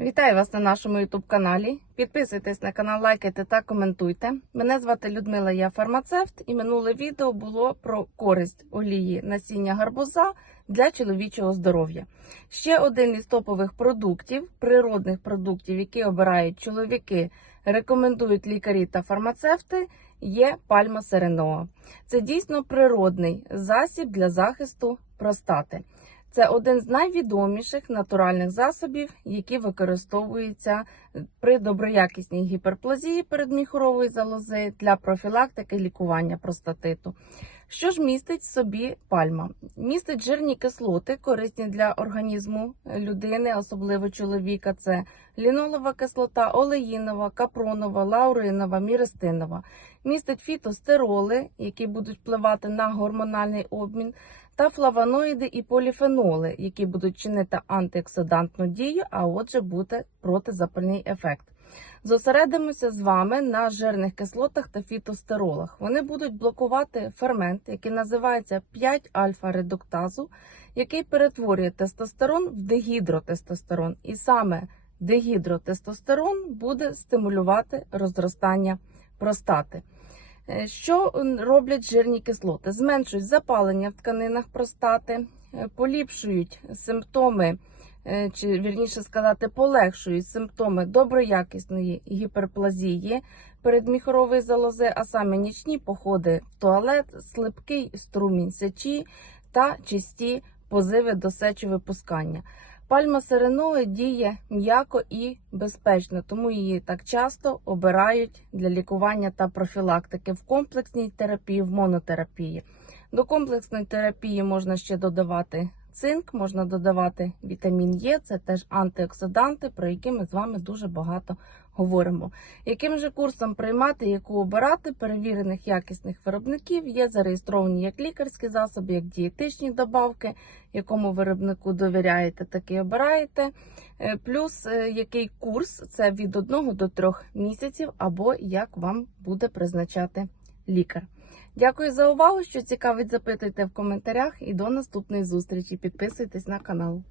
Вітаю вас на нашому youtube каналі. Підписуйтесь на канал, лайкайте та коментуйте. Мене звати Людмила, я фармацевт, і минуле відео було про користь олії насіння гарбуза для чоловічого здоров'я. Ще один із топових продуктів, природних продуктів, які обирають чоловіки, рекомендують лікарі та фармацевти, є пальма сереноа. Це дійсно природний засіб для захисту простати. Це один з найвідоміших натуральних засобів, які використовуються при доброякісній гіперплазії передміхорової залози для профілактики лікування простатиту. Що ж містить в собі пальма? Містить жирні кислоти, корисні для організму людини, особливо чоловіка. Це лінолова кислота, олеїнова, капронова, лауринова, мірестинова. Містить фітостероли, які будуть впливати на гормональний обмін та флавоноїди і поліфеноли, які будуть чинити антиоксидантну дію, а отже, буде протизапальний ефект. Зосередимося з вами на жирних кислотах та фітостеролах. Вони будуть блокувати фермент, який називається 5-альфа-редуктазу, який перетворює тестостерон в дегідротестостерон. І саме дегідротестостерон буде стимулювати розростання простати. Е, Що роблять жирні кислоти? Зменшують запалення в тканинах простати, е, поліпшують симптоми, е, чи вірніше сказати, полегшують симптоми доброякісної гіперплазії передміхорової залози, а саме нічні походи в туалет, слабкий струмінь сечі та чисті позиви до сечовипускання. Пальма серенои діє м'яко і безпечно, тому її так часто обирають для лікування та профілактики в комплексній терапії, в монотерапії. До комплексної терапії можна ще додавати цинк, можна додавати вітамін Е, це теж антиоксиданти, про які ми з вами дуже багато говоримо. Яким же курсом приймати, яку обирати перевірених якісних виробників є зареєстровані як лікарські засоби, як дієтичні добавки, якому виробнику довіряєте, так і обираєте. Е, Плюс е, який курс це від 1 до 3 місяців, або як вам буде призначати лікар. Дякую за увагу. Що цікавить, запитуйте в коментарях і до наступної зустрічі. Підписуйтесь на канал.